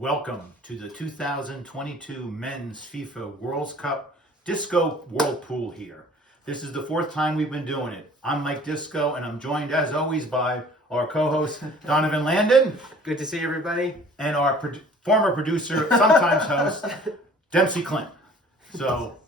Welcome to the 2022 Men's FIFA World Cup Disco Whirlpool here. This is the fourth time we've been doing it. I'm Mike Disko, and I'm joined as always by our co-host Donovan Landon. Good to see everybody. And our former producer, sometimes host, Dempsey Clint. So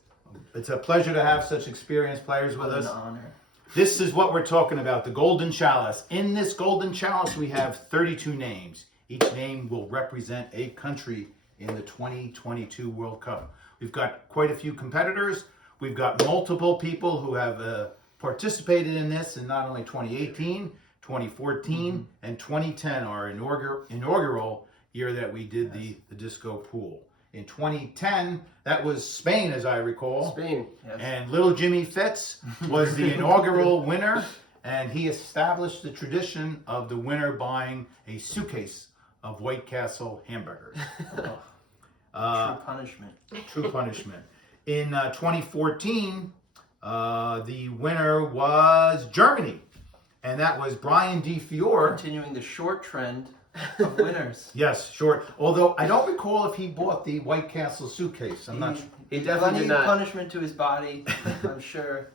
it's a pleasure to have such experienced players with us. An honor. This is what we're talking about, the Golden Chalice. In this Golden Chalice, we have 32 names. Each name will represent a country in the 2022 World Cup. We've got quite a few competitors. We've got multiple people who have participated in this in not only 2018, 2014, and 2010, our inaugural year that we did the Disco Pool. In 2010, that was Spain, as I recall. Spain, yes. And little Jimmy Fitz was the inaugural winner, and he established the tradition of the winner buying a suitcase of White Castle hamburgers. True punishment. True punishment. In 2014, the winner was Germany, and that was Brian D. Fiore. Continuing the short trend of winners. Yes, short. Although I don't recall if he bought the White Castle suitcase. I'm not sure. He definitely did not. Punishment to his body, I'm sure.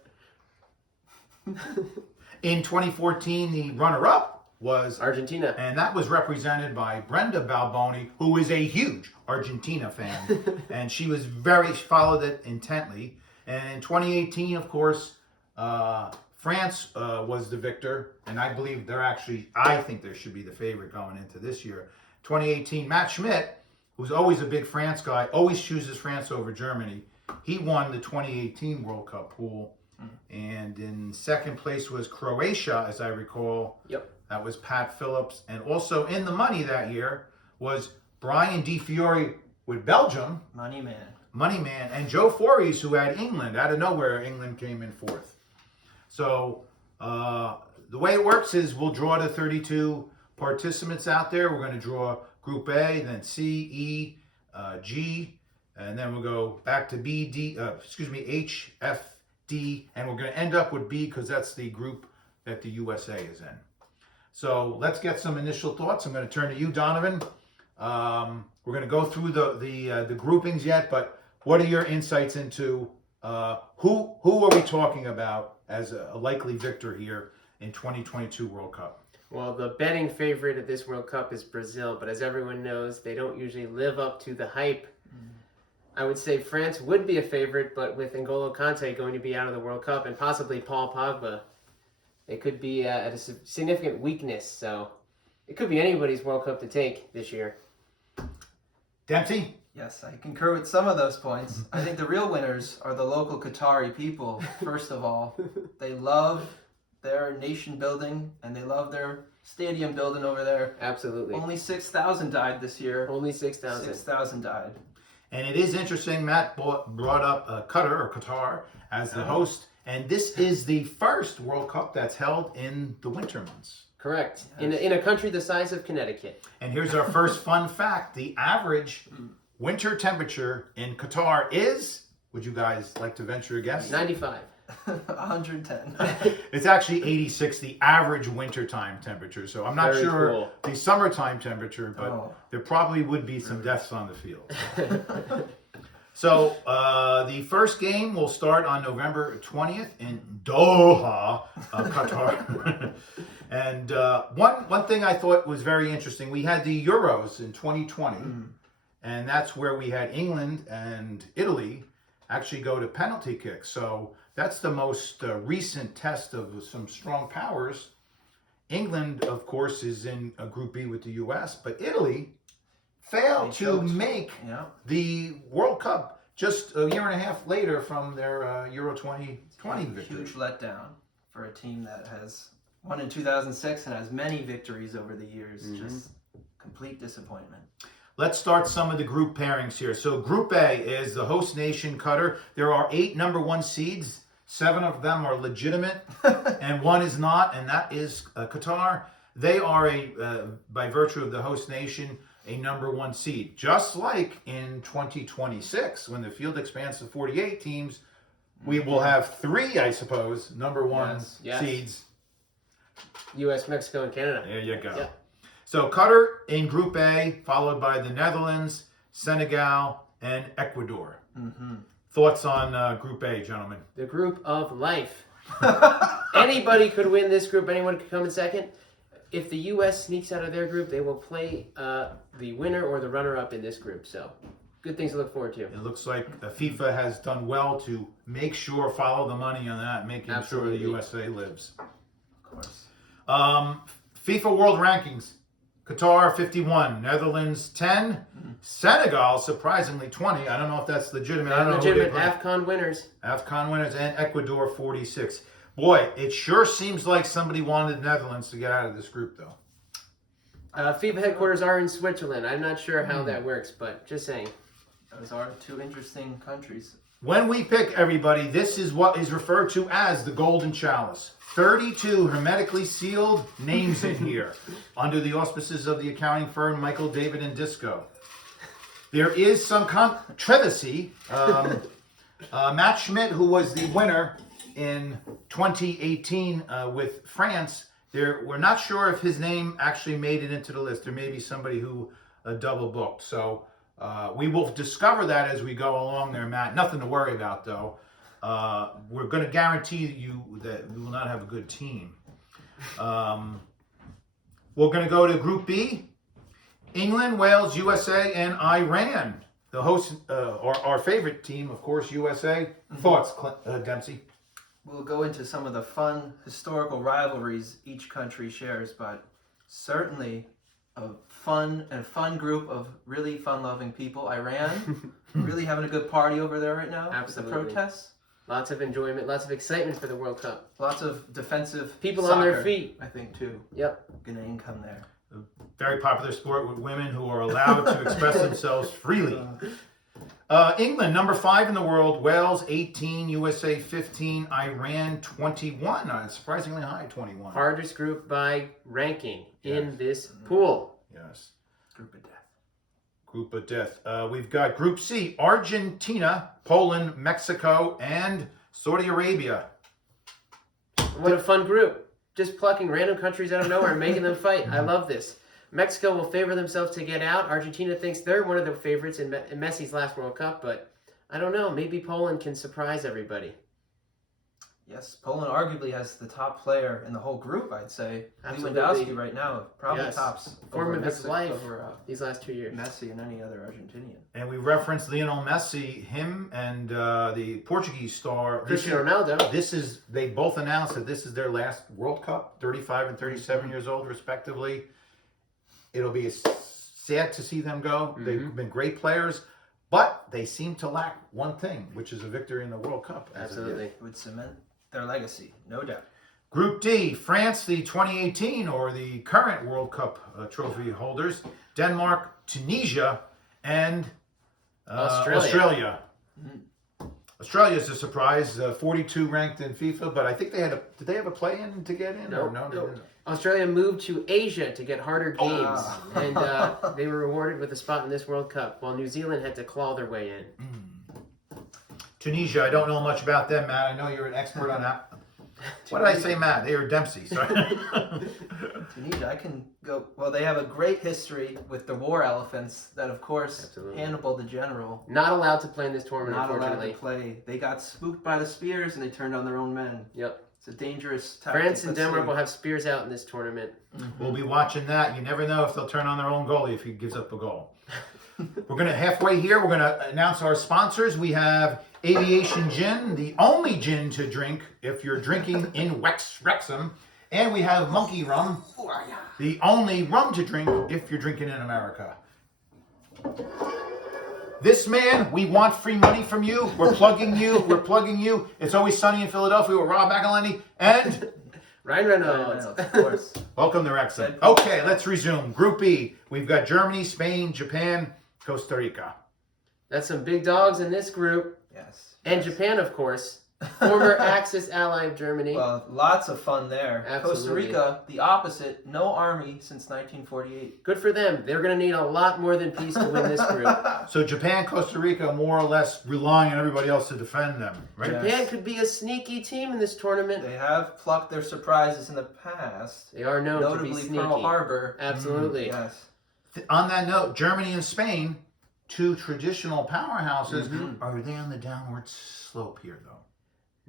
In 2014, the runner-up was Argentina. And that was represented by Brenda Balboni, who is a huge Argentina fan. And she followed it intently. And in 2018, of course, France was the victor. And I believe I think they should be the favorite going into this year. 2018, Matt Schmidt, who's always a big France guy, always chooses France over Germany. He won the 2018 World Cup pool. And in second place was Croatia, as I recall. Yep. That was Pat Phillips. And also in the money that year was Brian D. Fiore with Belgium. Money man. And Joe Fories, who had England. Out of nowhere, England came in fourth. So the way it works is we'll draw the 32 participants out there. We're going to draw Group A, then C, E, G, and then we'll go back to B, D, H, F, D, and we're going to end up with B because that's the group that the USA is in. So let's get some initial thoughts. I'm going to turn to you, Donovan. We're going to go through the groupings yet, but what are your insights into who are we talking about as a likely victor here in 2022 World Cup? Well, the betting favorite of this World Cup is Brazil, but as everyone knows, they don't usually live up to the hype. I would say France would be a favorite, but with N'Golo Kante going to be out of the World Cup and possibly Paul Pogba, it could be at a significant weakness. So it could be anybody's World Cup to take this year. Dempsey? Yes, I concur with some of those points. I think the real winners are the local Qatari people, first of all. They love their nation building, and they love their stadium building over there. Absolutely. Only 6,000 died this year. Only 6,000. 6,000 died. And it is interesting, Matt brought up Qatar as the host, and this is the first World Cup that's held in the winter months. Correct. Yes. In a country the size of Connecticut. And here's our first fun fact. The average winter temperature in Qatar is, would you guys like to venture a guess? 95. 110. It's actually 86, the average wintertime temperature. So I'm not Very sure cool. the summertime temperature, but there probably would be some deaths on the field. So the first game will start on November 20th in Doha, Qatar. And one thing I thought was very interesting, we had the Euros in 2020, and that's where we had England and Italy actually go to penalty kicks. So that's the most recent test of some strong powers. England, of course, is in a Group B with the U.S., but Italy failed to make the World Cup just a year and a half later from their Euro 2020 victory. Huge letdown for a team that has won in 2006 and has many victories over the years. Just complete disappointment. Let's start some of the group pairings here. So Group A is the host nation, Qatar. There are 8 number 1 seeds. 7 of them are legitimate, and 1 is not, and that is Qatar. They are, by virtue of the host nation, a number 1 seed. Just like in 2026, when the field expands to 48 teams, we will have 3, I suppose, number 1 Yes. seeds. U.S., Mexico, and Canada. There you go. Yeah. So Qatar in Group A, followed by the Netherlands, Senegal, and Ecuador. Thoughts on Group A, gentlemen? The group of life. Anybody could win this group. Anyone could come in second. If the U.S. sneaks out of their group, they will play the winner or the runner-up in this group. So, good things to look forward to. It looks like FIFA has done well to make sure, follow the money on that, making sure the USA lives. Of course. FIFA World Rankings. Qatar 51, Netherlands 10, Senegal surprisingly 20. I don't know if that's legitimate. I don't know Legitimate AFCON winners. AFCON winners, and Ecuador 46. Boy, it sure seems like somebody wanted Netherlands to get out of this group, though. FIFA headquarters are in Switzerland. I'm not sure how that works, but just saying. Those are two interesting countries. When we pick everybody, this is what is referred to as the Golden Chalice. 32 hermetically sealed names in here, under the auspices of the accounting firm Michael, David, and Disko. There is some controversy. Matt Schmidt, who was the winner in 2018 with France, we're not sure if his name actually made it into the list. There may be somebody who double booked. So we will discover that as we go along there, Matt. Nothing to worry about, though. We're going to guarantee you that we will not have a good team. We're going to go to Group B. England, Wales, USA, and Iran. The host, our favorite team, of course, USA. Thoughts, Dempsey? We'll go into some of the fun historical rivalries each country shares, but certainly a fun group of really fun-loving people. Iran, really having a good party over there right now. Absolutely. With the protests. Lots of enjoyment, lots of excitement for the World Cup. Lots of defensive people soccer, on their feet. I think, too. Yep. Good income there. A very popular sport with women who are allowed to express themselves freely. England, number 5 in the world. Wales, 18. USA, 15. Iran, 21. Surprisingly high, 21. Hardest group by ranking in this pool. Yes. Group of death. Group of death. We've got Group C, Argentina, Poland, Mexico, and Saudi Arabia. What a fun group. Just plucking random countries out of nowhere and making them fight. I love this. Mexico will favor themselves to get out. Argentina thinks they're one of the favorites in Messi's last World Cup, but I don't know. Maybe Poland can surprise everybody. Yes, Poland arguably has the top player in the whole group, I'd say. Absolutely. Lewandowski right now probably Yes. tops. Form over of his Mexico, life over these last 2 years. Messi and any other Argentinian. And we referenced Lionel Messi, him and the Portuguese star. Cristiano Ronaldo. They both announced that this is their last World Cup, 35 and 37 years old, respectively. It'll be sad to see them go. They've been great players, but they seem to lack one thing, which is a victory in the World Cup. Absolutely. It would cement their legacy, no doubt. Group D, France, the 2018 or the current World Cup trophy holders, Denmark, Tunisia, and Australia. Australia's a surprise, 42 ranked in FIFA, but I think did they have a play-in to get in? No, Or no, they didn't. Australia moved to Asia to get harder games, and they were rewarded with a spot in this World Cup, while New Zealand had to claw their way in. Tunisia, I don't know much about them, Matt. I know you're an expert on that. What did I say, Matt? They were Dempsey, sorry. Tunisia, I can go. Well, they have a great history with the war elephants that, of course, Absolutely. Hannibal the general. Not allowed to play in this tournament, Not allowed unfortunately. to play. They got spooked by the spears and they turned on their own men. Yep. It's a dangerous tactic. France and Let's Denmark see. will have spears out in this tournament. We'll be watching that. You never know if they'll turn on their own goalie if he gives up a goal. We're going to halfway here. We're going to announce our sponsors. We have Aviation Gin, the only gin to drink if you're drinking in Wrexham. And we have Monkey Rum, the only rum to drink if you're drinking in America. This man, we want free money from you. We're plugging you. We're plugging you. It's Always Sunny in Philadelphia with Rob McElhenney and Ryan Reynolds. Of course. welcome to Wrexham. Okay, let's resume. Group E. We've got Germany, Spain, Japan, Costa Rica. That's some big dogs in this group. Yes. And Japan, of course. Former Axis ally of Germany. Well, lots of fun there. Costa Absolutely. Rica, the opposite. No army since 1948. Good for them. They're going to need a lot more than peace to win this group. So Japan, Costa Rica, more or less relying on everybody else to defend them, right? Yeah. Japan could be a sneaky team in this tournament. They have plucked their surprises in the past. They are known to Notably be sneaky. Pearl Harbor. Absolutely. Yes. On that note, Germany and Spain, two traditional powerhouses, Mhm. are they on the downward slope here, though?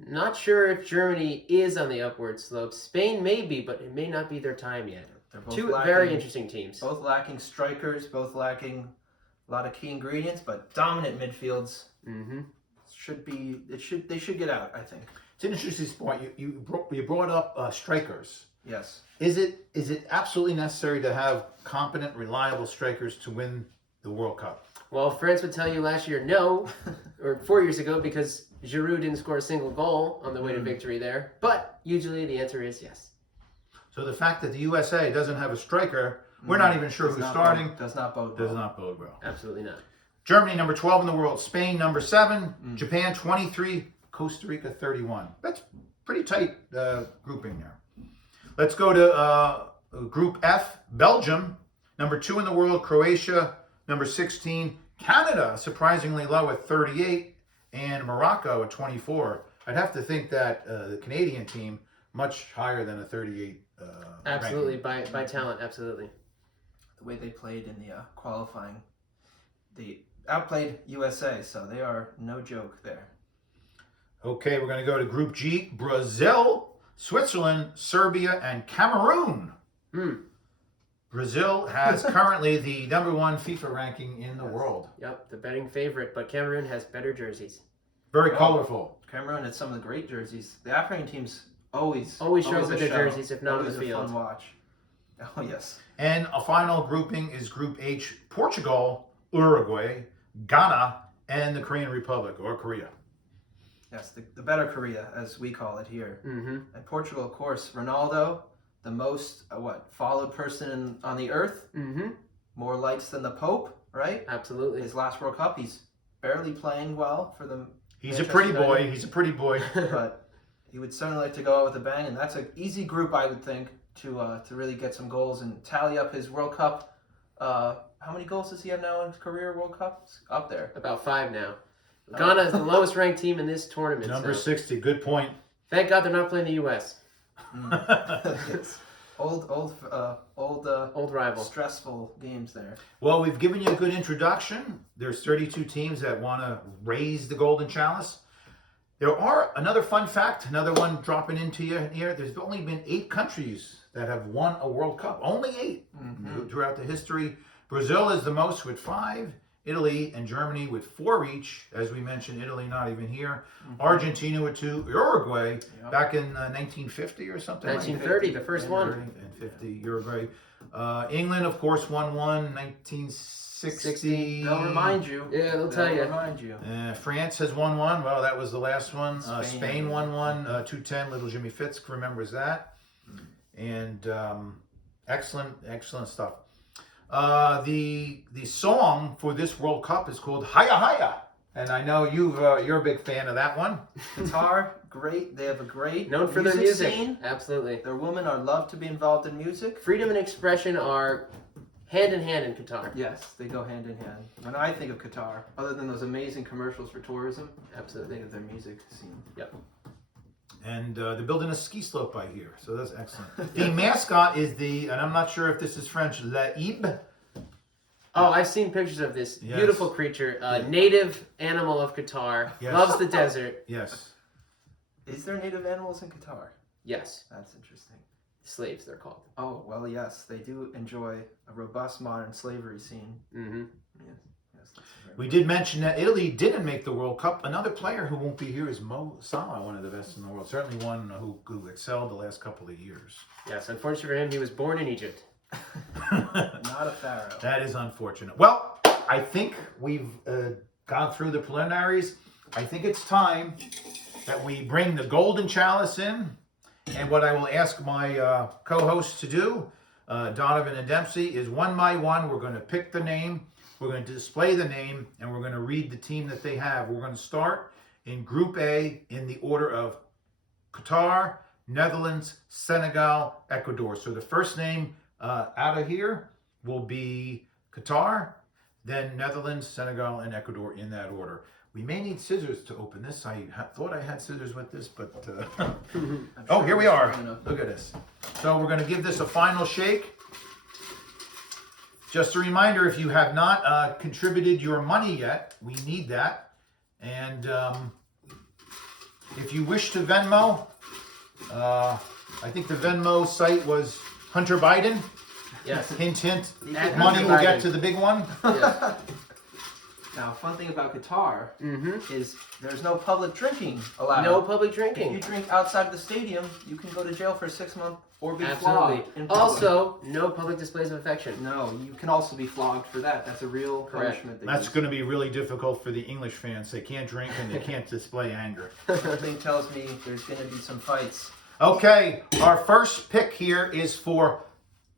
Not sure if Germany is on the upward slope. Spain may be, but it may not be their time yet. They're both Two lacking, very interesting teams. Both lacking strikers, both lacking a lot of key ingredients, but dominant midfields. Mm-hmm. They should get out, I think. It's an interesting point. You brought up strikers. Yes. Is it absolutely necessary to have competent, reliable strikers to win the World Cup? Well, France would tell you last year no, or 4 years ago, because Giroud didn't score a single goal on the way to victory there. But usually the answer is yes. So the fact that the USA doesn't have a striker, we're not even sure who's starting, Does not bode does well. not bode well. Absolutely not. Germany, number 12 in the world. Spain, number 7. Japan, 23. Costa Rica, 31. That's pretty tight grouping there. Let's go to Group F. Belgium, number 2 in the world. Croatia, number 16. Canada, surprisingly low at 38. And Morocco at 24. I'd have to think that the Canadian team, much higher than a 38 Absolutely, ranking. by talent, absolutely. The way they played in the qualifying, they outplayed USA, so they are no joke there. Okay, we're going to go to Group G. Brazil, Switzerland, Serbia, and Cameroon. Brazil has currently the number 1 FIFA ranking in the world. Yep, the betting favorite, but Cameroon has better jerseys. Very colorful. Cameroon had some of the great jerseys. The African teams always show up with a their show. jerseys, if not on always the field. a fun watch. Oh yes. And a final grouping is Group H. Portugal, Uruguay, Ghana, and the Korean Republic, or Korea. Yes, the better Korea, as we call it here. Mm-hmm. And Portugal, of course, Ronaldo, the most followed person on the earth. Mm-hmm. More likes than the Pope, right? Absolutely. His last World Cup, he's barely playing well for them. He's a pretty boy. He's a pretty boy. But he would certainly like to go out with a bang, and that's an easy group, I would think, to really get some goals and tally up his World Cup. How many goals does he have now in his career World Cups? Up there. About 5 now. Ghana is the lowest ranked team in this tournament. Number so 60. Good point. thank God they're not playing the U.S. Old rival. Stressful games there. Well, we've given you a good introduction. There's 32 teams that want to raise the Golden Chalice. There are, another fun fact, another one dropping into you here. There's only been 8 countries that have won a World Cup. Only 8 throughout the history. Brazil is the most with 5. Italy and Germany with 4 each. As we mentioned, Italy not even here. Argentina with 2. Uruguay back in 1950 or something. 1930, the first one. And 50, Uruguay. England, of course, won 1960. They'll remind you. Yeah, they'll tell you. Remind you. France has won 1. Well, that was the last one. Spain won 1. 210. Little Jimmy Fitz remembers that. And excellent stuff. The song for this World Cup is called Hiya Hiya. And I know you're a big fan of that one. Qatar, great. They have a great Known for their music. scene. Absolutely. Their women are loved to be involved in music. Freedom and expression are hand in hand in Qatar. Yes, they go hand in hand. When I think of Qatar, other than those amazing commercials for tourism, I Absolutely. think of their music scene. Yep. And they're building a ski slope by here, so that's excellent. The mascot is and I'm not sure if this is French, Laib. Oh, I've seen pictures of this Yes. beautiful creature, native animal of Qatar, Yes. loves the desert. Yes. Is there native animals in Qatar? Yes, That's interesting. slaves they're called. Oh, well, yes, they do enjoy a robust modern slavery scene. Mm-hmm. Yes, that's very We did mention that Italy didn't make the World Cup. Another player who won't be here is Mo Salah, one of the best in the world. Certainly one who excelled the last couple of years. Yes, unfortunately for him, he was born in Egypt. Not a pharaoh. That is unfortunate. Well, I think we've gone through the preliminaries. I think it's time that we bring the Golden Chalice in. And what I will ask my co-hosts to do, Donovan and Dempsey, is one by one, we're going to pick the name, we're going to display the name, and we're going to read the team that they have. We're going to start in Group A in the order of Qatar, Netherlands, Senegal, Ecuador. So the first name out of here will be Qatar, then Netherlands, Senegal, and Ecuador in that order. We may need scissors to open this. I thought I had scissors with this, but oh, here we are. Look at this. So we're going to give this a final shake. Just a reminder, if you have not contributed your money yet, we need that. And if you wish to Venmo, I think the Venmo site was Hunter Biden. Yes. Hint, hint. At Money Hunter will Biden. get to the big one. Yes. Now, fun thing about Qatar is there's no public drinking allowed. No public If you drinking. drink outside the stadium, you can go to jail for 6 months or be Absolutely. flogged in public. Also, no public displays of affection. No, you can also be flogged for that. That's a real Correct. punishment. That's going to be really difficult for the English fans. They can't drink and they can't display anger. Something tells me there's going to be some fights. Okay, our first pick here is for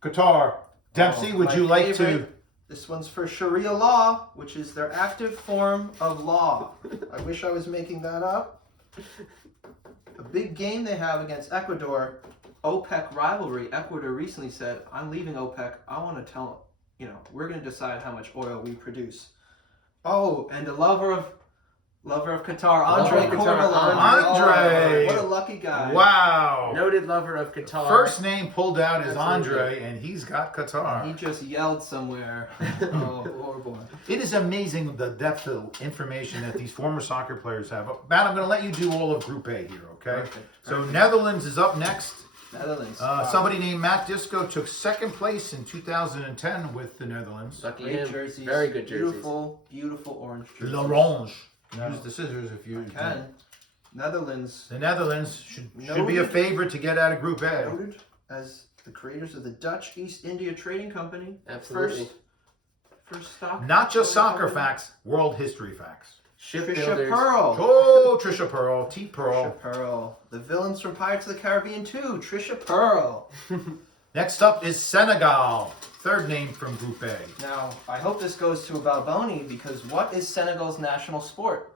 Qatar. Dempsey, would my you like to? favorite. This one's for Sharia law, which is their active form of law. I wish I was making that up. A big game they have against Ecuador, OPEC rivalry. Ecuador recently said, I'm leaving OPEC. I want to tell, we're going to decide how much oil we produce. Oh, and the lover of Qatar, Andre Lover of Qatar, Cordolan. Andre. Oh, what a lucky guy. Wow. Noted lover of Qatar. First name pulled out is Absolutely. Andre, and he's got Qatar. He just yelled somewhere. Oh boy. It is amazing the depth of information that these former soccer players have. Matt, I'm going to let you do all of Group A here, okay? Perfect. So Netherlands is up next. Netherlands. Somebody named Matt Disko took second place in 2010 with the Netherlands. Lucky Great him. jerseys. Very good jerseys. Beautiful, beautiful orange jerseys. L'Orange. You No. use the scissors if you Can. Netherlands, The Netherlands should be a Noted. favorite to get out of Group A. noted as the creators of the Dutch East India Trading Company. Absolutely. First stock. Not just soccer company. facts, world history facts. Trisha Shipbuilders. Pearl. Oh, Trisha Pearl, T Pearl. Trisha Pearl. The villains from Pirates of the Caribbean 2, Trisha Pearl. Next up is Senegal, third name from Group A. Now, I hope this goes to a Balboni because what is Senegal's national sport?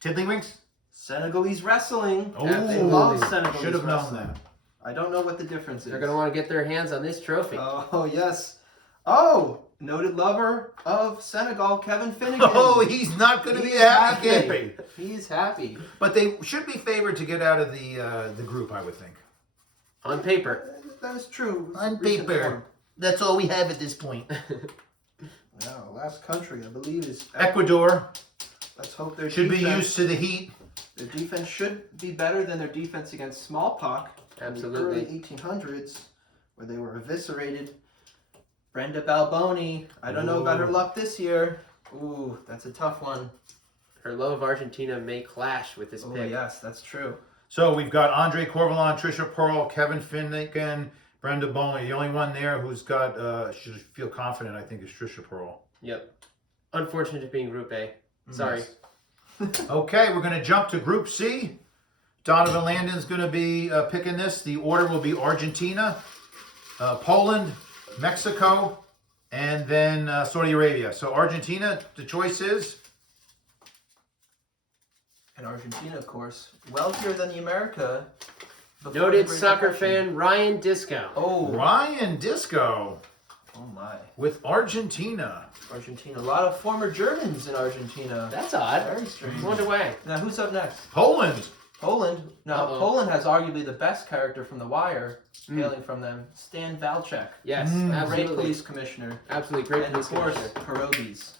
Tiddlywinks? Senegalese wrestling. Oh, They love Senegalese should have known wrestling. that. I don't know what the difference is. They're going to want to get their hands on this trophy. Oh, yes. Oh, noted lover of Senegal, Kevin Finnegan. Oh, he's not going to be He's happy, happy. can't be. He's happy. But they should be favored to get out of the group, I would think. On paper. That is true. On Recent paper. form. That's all we have at this point. Now, last country, I believe, is Ecuador Let's hope their should be defense, used to the heat. Their defense should be better than their defense against smallpox in the Absolutely. early 1800s, where they were eviscerated. Brenda Balboni. I don't know about her Ooh. luck this year. Ooh, that's a tough one. Her love of Argentina may clash with this Oh, pick. yes, that's true. So we've got Andre Corvalon, Trisha Pearl, Kevin Finnegan, Brenda Bowling. The only one there who's got should feel confident, I think, is Trisha Pearl. Yep. Unfortunate to be in Group A. Sorry. Okay, we're going to jump to Group C. Donovan Landon's going to be picking this. The order will be Argentina, Poland, Mexico, and then Saudi Arabia. So Argentina, the choice is? And Argentina, of course, wealthier than the America. before Noted the Great soccer Depression. fan Ryan Disko. Oh, Ryan Disko oh my. with Argentina. Argentina. A lot of former Germans in Argentina. That's odd. Very strange. Wonder why. Now, who's up next? Poland. Poland. Now, Uh-oh. Poland has arguably the best character from The Wire, Mm. hailing from them, Stan Valchek. Yes, Mm. Great absolutely. police commissioner. Absolutely great And of police course, commissioner. pierogies.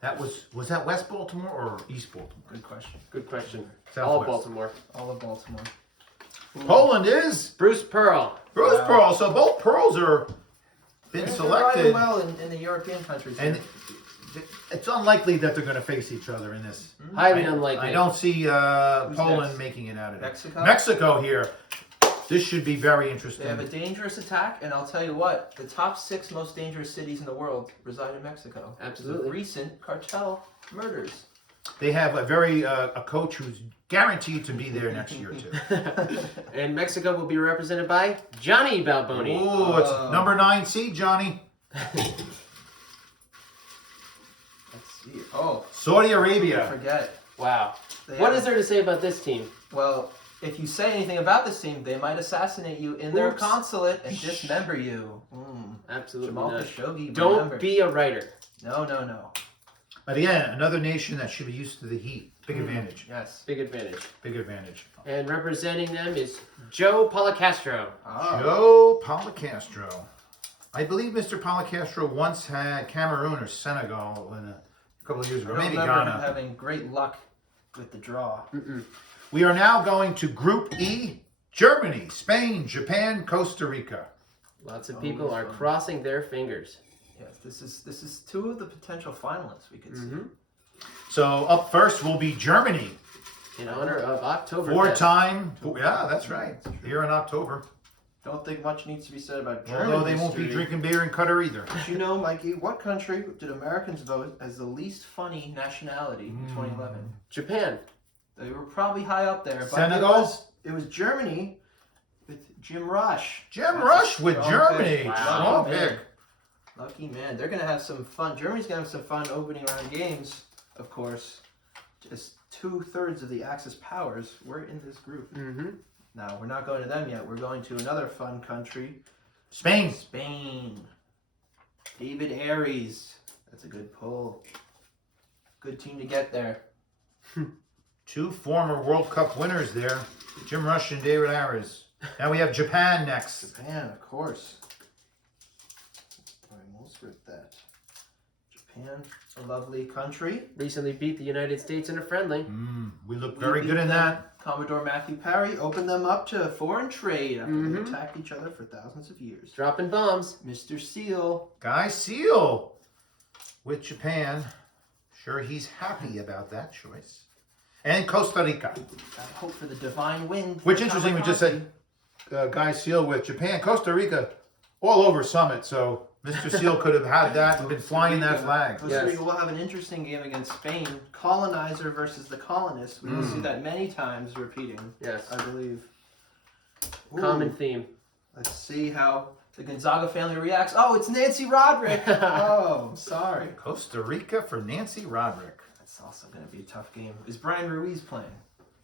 That was that West Baltimore or East Baltimore? Good question. Good question. Southwest. All of Baltimore. All of Baltimore. Poland is Bruce Pearl. Bruce Wow. Pearl. So both Pearls are been They're selected, riding well in the European countries. and here. it's unlikely that they're going to face each other in this. Highly unlikely. I don't see Poland next? making it out of it. Mexico? Mexico here. This should be very They interesting. have a dangerous attack, and I'll tell you what, the top 6 most dangerous cities in the world reside in Mexico. Absolutely. Recent cartel murders. They have a very a coach who's guaranteed to be there next year too. And Mexico will be represented by Johnny Balboni. Oh, it's number 9 seed, Johnny. Saudi I Arabia. forget. Wow. They What have- is there to say about this team? Well, if you say anything about this team, they might assassinate you in their Oops. consulate and dismember you. Absolutely Jamal not. Khashoggi, Don't remember. be a writer. No. But again, another nation that should be used to the heat. Big advantage. Yes. Big advantage. Big advantage. And representing them is Joe Policastro. Joe Policastro. I believe Mr. Policastro once had Cameroon or Senegal a couple of years ago. I don't Maybe remember him Ghana. having great luck with the draw. We are now going to Group E. Germany, Spain, Japan, Costa Rica. Lots of people are fun. crossing their fingers. Yes, this is two of the potential finalists we could see. So up first will be Germany. In honor of October. Four-time. Yeah, that's right. Here in October. Don't think much needs to be said about German Although they won't be history. drinking beer in Qatar either. Did you know, Mikey, what country did Americans vote as the least funny nationality in 2011? Japan. They were probably high up there. But Senegal? It was Germany with Jim Rush. Jim That's a Rush with strong Germany. pick. Wow. Strong Man. pick. Lucky man. They're going to have some fun. Germany's going to have some fun opening round games, of course. Just 2/3 of the Axis powers were in this group. Now, we're not going to them yet. We're going to another fun country. Spain. Spain. David Aries. That's a good pull. Good team to get there. Two former World Cup winners there. Jim Rush and David Ayres. Now we have Japan next. Japan, of course. Alright, we'll script that. Japan, a lovely country. Recently beat the United States in a friendly. We look We very beat good in them. that. Commodore Matthew Parry opened them up to foreign trade after Mhm. they attacked each other for thousands of years. Dropping bombs. Mr. Seal. Guy Seal with Japan. Sure, he's happy about that choice. And Costa Rica. I hope for the divine wind. Which interesting, we just said Guy Seal with Japan. Costa Rica, all over Summit. So Mr. Seal could have had that and been flying that flag. Costa Rica will have an interesting game against Spain. Colonizer versus the colonists. We will see that many times repeating, Yes. I believe. Ooh, Common theme. Let's see how the Gonzaga family reacts. Oh, it's Nancy Roderick. Oh, sorry. Costa Rica for Nancy Roderick. That's also going to be a tough game. Is Brian Ruiz playing?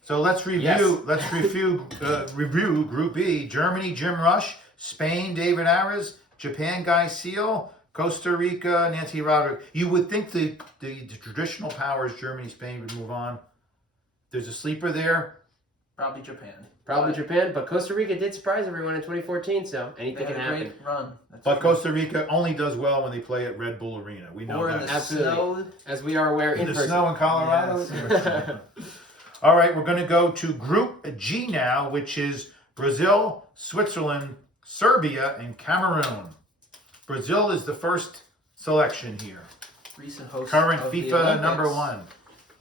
So let's review. Yes. Let's review Group E. Germany, Jim Rush. Spain, David Ayres. Japan, Guy Seal. Costa Rica, Nancy Roderick. You would think the traditional powers, Germany, Spain, would move on. There's a sleeper there. Probably Japan. Probably But Japan, but Costa Rica did surprise everyone in 2014, so They anything had can a happen. great run. That's But true. Costa Rica only does well when they play at Red Bull Arena. We know Or in that. the Absolutely. snow. As we are aware in the person. snow in Colorado. Yes. All right, we're going to go to Group G now, which is Brazil, Switzerland, Serbia, and Cameroon. Brazil is the first selection here. Recent host Current of the FIFA Olympics. number one.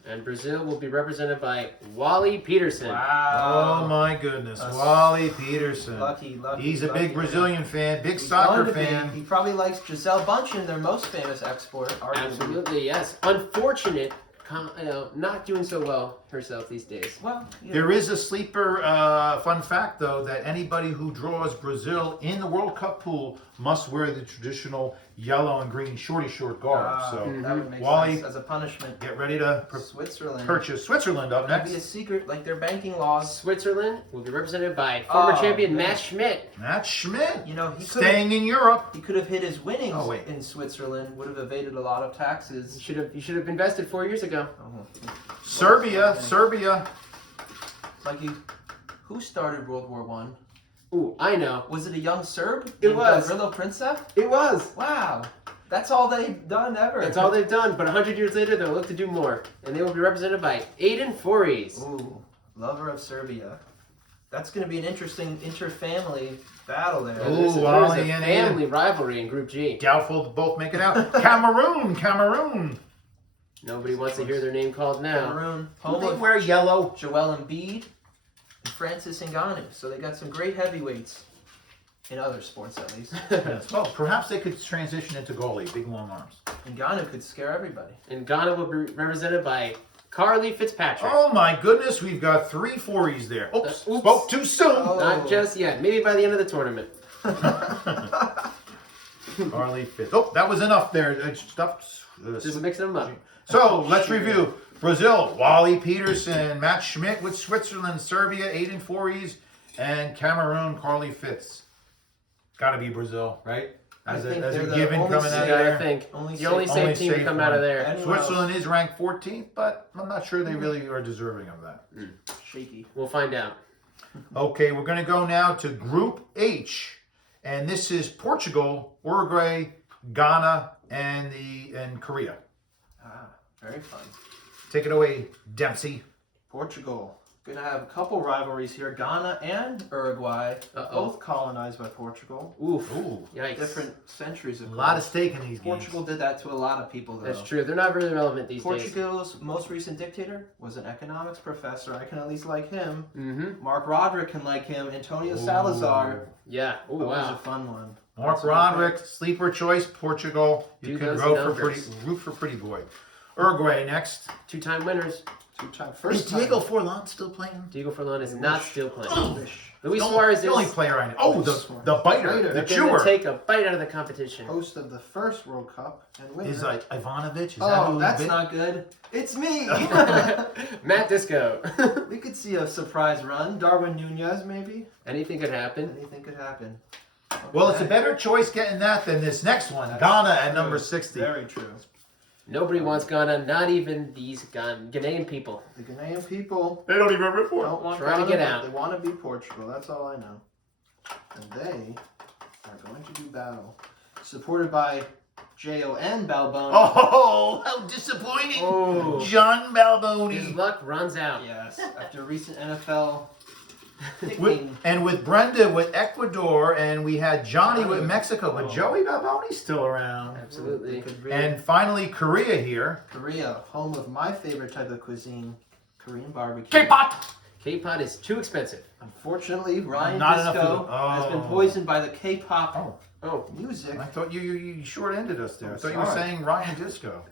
And Brazil will be represented by Wally Peterson. Wow. Oh my goodness, Us. Wally Peterson. Lucky. He's a lucky big Brazilian fan, big He's soccer going to be. fan. He probably likes Giselle Bundchen, their most famous export. Arguably. Absolutely, yes. Unfortunate, not doing so well herself these days. Well, you know, There is a sleeper fun fact, though, that anybody who draws Brazil in the World Cup pool must wear the traditional yellow and green short garb. So that would make Wally, sense as a punishment. get ready to Switzerland. purchase Switzerland up That'd be a next. secret, like their banking laws. Switzerland will be represented by former Oh, champion man. Matt Schmidt. Matt Schmidt, You know, he could staying in Europe. have hit his winnings Oh, wait. in Switzerland. Would have evaded a lot of taxes. You should have invested 4 years ago. Serbia. Mikey, who started World War One? Ooh, I know. Was it a young Serb? It named was. Gavrilo Princip? It was. Wow, that's all they've done ever. That's all they've done, but 100 years later, they'll look to do more. And they will be represented by Aiden Fories. Ooh, lover of Serbia. That's going to be an interesting inter-family battle there. Ooh, There's Wally a and family rivalry in Group G. Doubtful to both make it out. Cameroon. Nobody wants to hear their name called now. Cameroon, Do home they of wear yellow? Joel Embiid and Francis Ngannou. So they got some great heavyweights in other sports, at least. Yes. Well, perhaps they could transition into goalie. Big long arms. Ngannou could scare everybody. And Ghana will be represented by Carly Fitzpatrick. Oh my goodness, we've got 3 Fories there. Oops, Oops. spoke too soon. Oh. Not just yet. Maybe by the end of the tournament. Harley Fitz. Oh, that was enough there. Stop. Just mixing them up. So let's review. Brazil, Wally Peterson, Matt Schmidt with Switzerland, Serbia, Aiden Fories, and Cameroon, Carly Fitz. Got to be Brazil, right? As I think a they're the given only coming out of You gotta there. think. Only The only safe- safe team to safe come out of one. there. Anyone Switzerland else? is ranked 14th, but I'm not sure they really are deserving of that. Shaky. We'll find out. Okay, we're going to go now to Group H, and this is Portugal, Uruguay, Ghana, and Korea. Ah, very fun. Take it away, Dempsey. Portugal. Gonna have a couple rivalries here. Ghana and Uruguay, Uh-oh. both colonized by Portugal. Oof. Ooh, Yikes. Different centuries a of lot of stake in these Portugal games. did that to a lot of people, though. That's true. They're not really relevant these days. Portugal's most recent dictator was an economics professor. I can at least like him. Mm-hmm. Mark Roderick can like him. Antonio Ooh. Salazar. Yeah. Oh, That was wow. a fun one. Mark That's what Roderick, sleeper choice, Portugal. You Do can those root numbers. for pretty boy. Uruguay next. Two-time winners. Two-time Is first Diego time. Forlan still playing? Diego Forlan is I not wish. still playing. Oh, Luis the Suarez the only is player I know. Oh, Luis the Suarez. biter, Biter. the they're chewer. going to take a bite out of the competition. Host of the first World Cup and winner. Is Ivanovic? Is that Oh, who that's bit? not good. It's me. Matt Disko. We could see a surprise run. Darwin Nunez, maybe. Anything could happen. Anything could happen. Well, it's a Okay. better choice getting that than this next one. That's Ghana at true. number 60. Very true. Nobody wants Ghana, not even these Ghanaian people. The Ghanaian people They don't even report. don't want Trying to Ghana, get but out. They want to be Portugal. That's all I know. And they are going to do battle. Supported by Jon Balboni. Oh, how disappointing. Oh. John His Balboni. luck runs out. Yes, after recent NFL With, picking. and with Brenda with Ecuador, and we had Johnny Johnny with with- Mexico, but oh. Joey Balboni's still around. They Absolutely. could really- And finally, Korea here. Korea, home of my favorite type of cuisine, Korean barbecue. K-pop. K-pot is too expensive. Unfortunately, Ryan Not enough Disko food. has been Oh. poisoned by the K-pop Oh, Oh, music. I thought you short-ended us there. I I'm thought you were sorry. saying Ryan Disco.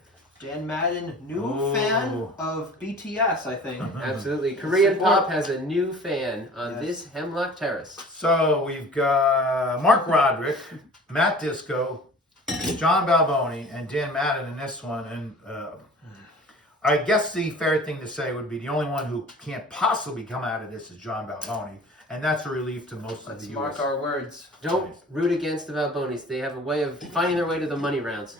Dan Madden, new Oh. fan of BTS, I think. absolutely. Korean Support- pop has a new fan on Yes. this Hemlock Terrace. So we've got Mark Roderick, Matt Disco, John Balboni, and Dan Madden in this one. And I guess the fair thing to say would be the only one who can't possibly come out of this is John Balboni. And that's a relief to most Let's of the mark U.S. our words. Don't root against the Balbonis. They have a way of finding their way to the money rounds.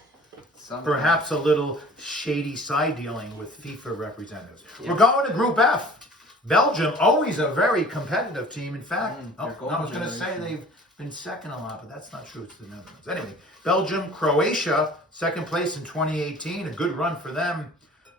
Somehow. Perhaps a little shady side dealing with FIFA representatives. Yeah. We're going to Group F. Belgium, always a very competitive team. In fact, their I golden was going to say generation. they've been second a lot, but that's not true. It's the Netherlands. Anyway, Belgium, Croatia, second place in 2018. A good run for them.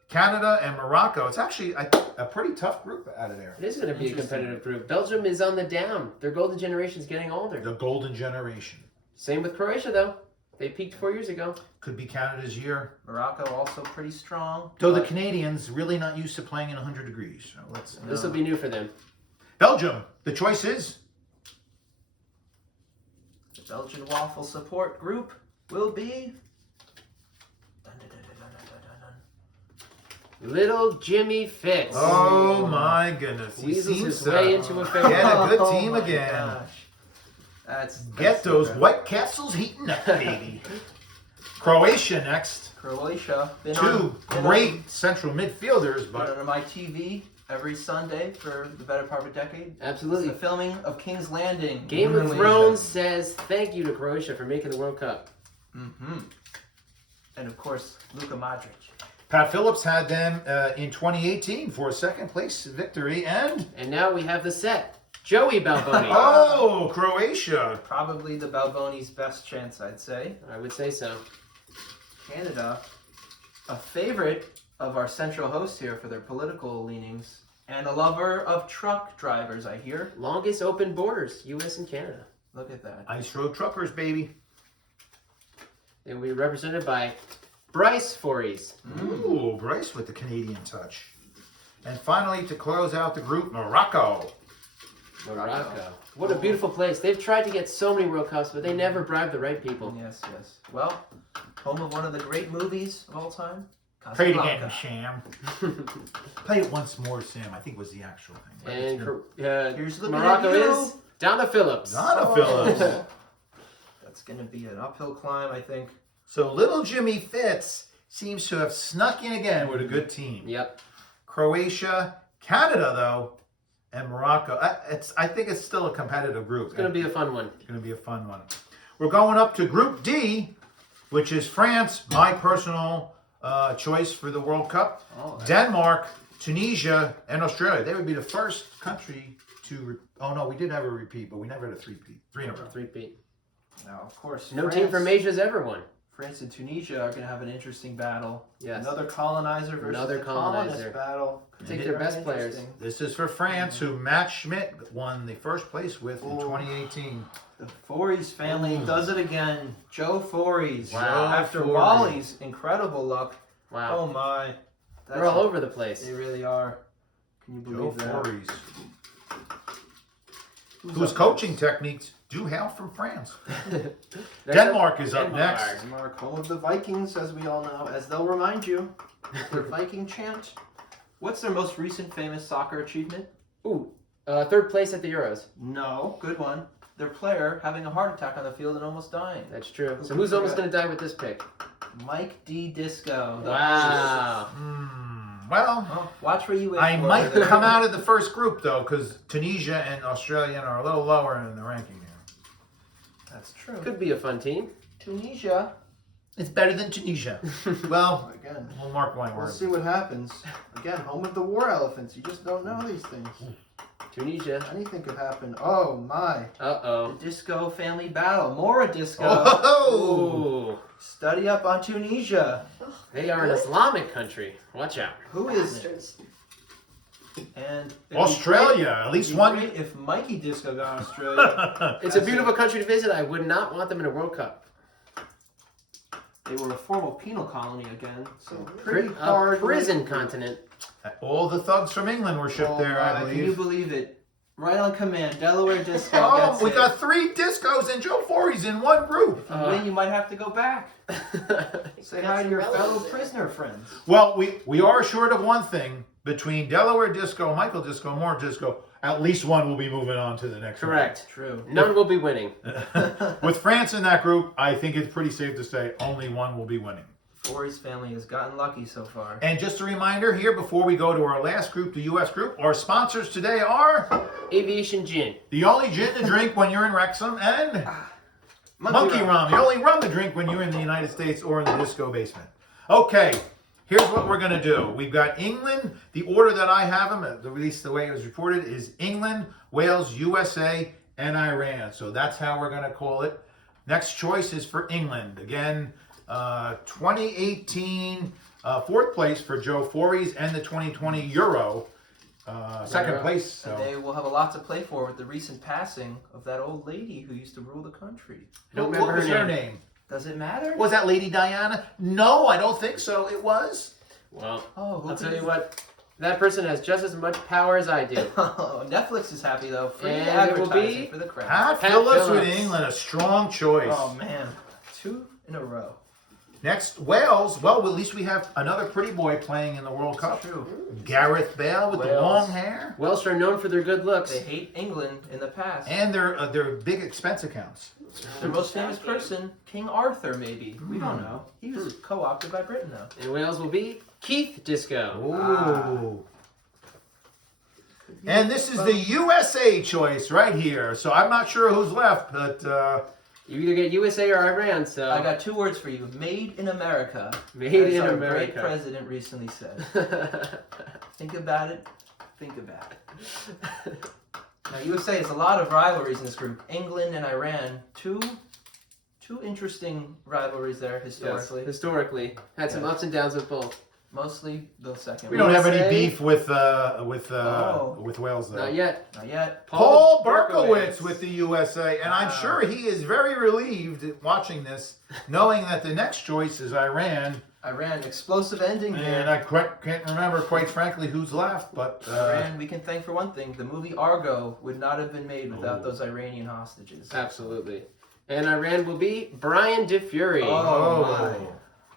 Canada and Morocco. It's actually a pretty tough group out of there. It is going to be a Interesting. competitive group. Belgium is on the down. Their golden generation is getting older. The golden generation. Same with Croatia, though. They peaked 4 years ago. Could be Canada's year. Morocco also pretty strong. Though the but Canadians really not used to playing in 100 degrees. So let's. This will be new for them. Belgium. The choice is the Belgian waffle support group will be. Dun, dun, dun, dun, dun, dun, dun. Little Jimmy Fitz. Oh my goodness. He Weasels seems his to way into a get favorite. a good Oh team my again. gosh. That's Get those incredible. White Castles heating up, baby. Croatia next. Croatia. Been Two on- great central midfielders, Been but on my TV every Sunday for the better part of a decade. Absolutely. The filming of King's Landing. Game in of Croatia. Thrones says thank you to Croatia for making the World Cup. Mm-hmm. And of course, Luka Modric. Pat Phillips had them in 2018 for a second place victory. And And now we have the set. Joey Balboni. oh, Croatia. Probably the Balboni's best chance, I'd say. I would say so. Canada, a favorite of our central hosts here for their political leanings, and a lover of truck drivers, I hear. Longest open borders, U.S. and Canada. Look at that. Ice Road Truckers, baby. They will be represented by Bryce Fories. Ooh, Bryce with the Canadian touch. And finally, to close out the group, Morocco. Morocco. What a beautiful place. They've tried to get so many World Cups, but they never bribe the right people. Yes, yes. Well, home of one of the great movies of all time. Play it Casablanca. again, Sam. Play it once more, Sam. I think was the actual thing. Right? And It's good. Here's looking Morocco at you. is Donna Phillips. Donna Oh. Phillips. That's going to be an uphill climb, I think. So little Jimmy Fitz seems to have snuck in again with a good team. Yep. Croatia, Canada, though, and Morocco. I think it's still a competitive group. It's going to be a fun one. It's going to be a fun one. We're going up to Group D, which is France, my personal choice for the World Cup. Oh, Denmark, Tunisia, and Australia. They would be the first country to... Oh, no, we did have a repeat, but we never had a three-peat. 3 in a row. Three-peat. now, of course, No team from Asia's ever won. France and Tunisia are going to have an interesting battle. Yes. Another colonizer versus Another a colonizer. colonist battle. Take Very their best players. interesting. This is for France, who Matt Schmidt won the first place with in 2018. The Fories family does it again. Joe Fories. Wow. After Fories. Wally's incredible luck. Wow. Oh my. They're all over the place. They really are. Can you Joe believe that? Fories, Who's whose up coaching techniques do hail from France. There's Denmark is up Denmark. next. Denmark, home of the Vikings, as we all know, as they'll remind you, their Viking chant. What's their most recent famous soccer achievement? Ooh, third place at the Euros. No, good one. Their player having a heart attack on the field and almost dying. That's true. Who So who's forgot? almost going to die with this pick? Mike D. Disko. the Wow. Well, Oh, watch where you wish. I for might over there. come out of the first group, though, because Tunisia and Australia are a little lower in the ranking here. That's true. Could be a fun team. Tunisia. It's better than Tunisia. Well, Again, we'll mark my we'll words. see what happens. Again, home of the war elephants. You just don't know these things. Tunisia. Anything could happen. Oh my. Uh-oh. The Disco family battle. More Disco. Oh! Ooh. Study up on Tunisia. They are an Islamic country. Watch out. Who is it? And it'd be Australia, great- at least it'd be one. great if Mikey Disco got Australia. It's a beautiful country to visit. I would not want them in a World Cup. They were a formal penal colony again, so pretty A hard. prison continent. All the thugs from England were shipped there, I Can you believe. believe it? Right on command, Delaware Disco. Oh, gets we it. got 3 Discos and Joe Fories in one group. If you win, you might have to go back. Say Got hi to some your fellow relatives there. prisoner friends. Well, we are short of one thing. Between Delaware Disco, Michael Disco, Moore Disco, at least one will be moving on to the next Correct. True. None will be winning. round. With France in that group, I think it's pretty safe to say only one will be winning. Fories family has gotten lucky so far. And just a reminder here before we go to our last group, the U.S. group, our sponsors today are Aviation gin. the only gin to drink when you're in Wrexham and Monkey Rum, the only rum to drink when you're in the United States or in the disco basement. Okay, here's what we're going to do. We've got England. The order that I have them, at least the way it was reported, is England, Wales, USA, and Iran. So that's how we're going to call it. Next choice is for England. Again, 2018 fourth place for Joe Fories and the 2020 Euro second place. So. And they will have a lot to play for with the recent passing of that old lady who used to rule the country. I don't What remember was her name? Does it matter? Was that Lady Diana? No, I don't think so. It was. Well, Oh, who I'll could tell you what. That person has just as much power as I do. Netflix is happy though. Free And it will advertising be for the crowd. Pat Pat Phillips with Phillips. England, a strong choice. Oh man, 2 in a row. Next, Wales. Well, at least we have another pretty boy playing in the World Cup. True. Gareth Bale with the Wales. long hair Welsh are known for their good looks. They hate England in the past. and their big expense accounts. Their most famous person, King Arthur, maybe. We don't Hmm. know. He was co-opted by Britain though. And Wales will be Keith Disco. Ooh. And this is the USA choice right here. So I'm not sure who's left, but You either get USA or Iran, so. I got 2 words for you. Made in America. Made As in our America. great president recently said. Think about it. Think about it. Now, USA has a lot of rivalries in this group. England and Iran, two interesting rivalries there Yes, historically. historically. Had some Yeah. ups and downs with both. Mostly the second. we don't have any USA? beef with Oh. Wales though. Not yet. Not yet. Paul Berkowitz with the USA, and I'm Wow. sure he is very relieved watching this, knowing that the next choice is Iran, Iran, explosive ending and here. I can't remember, quite frankly, who's left, but Iran, we can thank for one thing, the movie Argo would not have been made without Oh. those Iranian hostages. Absolutely. And Iran will be Brian DeFury. Oh.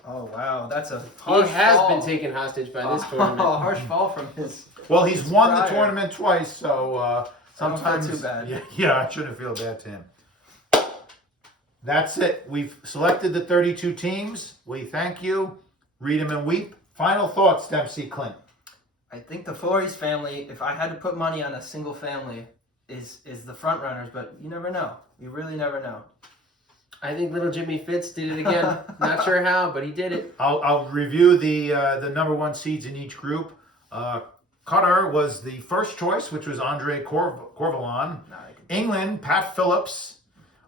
Oh wow, that's a He harsh has fall. been taken hostage by this Oh, tournament. harsh fall from his. well, he's won the Prior. tournament twice, so I don't feel sometimes too bad. Yeah, I shouldn't feel bad to him. That's it. We've selected the 32 teams. We thank you. Read 'em and weep. Final thoughts, Dempsey Clint. I think the Fories family, if I had to put money on a single family, is the front runners, but you never know. You really never know. I think little Jimmy Fitz did it again. Not sure how, but he did it. I'll review the number one seeds in each group. Qatar was the first choice, which was Andre Corvalon. England, Pat Phillips.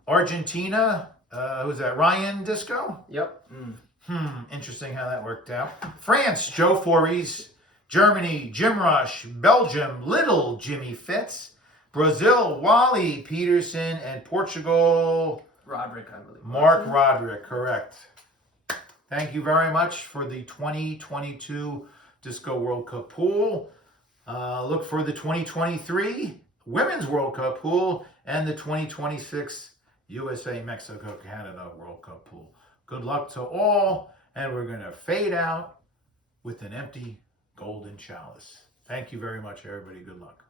Argentina, who's that? Ryan Disko? Yep. Interesting how that worked out. France, Joe Fories. Germany, Jim Rush. Belgium, little Jimmy Fitz. Brazil, Wally Peterson. And Portugal, Roderick, I believe. Mark Roderick, correct. Thank you very much for the 2022 Disco World Cup pool. Look for the 2023 Women's World Cup pool and the 2026 USA, Mexico, Canada World Cup pool. Good luck to all, and we're going to fade out with an empty golden chalice. Thank you very much, everybody. Good luck.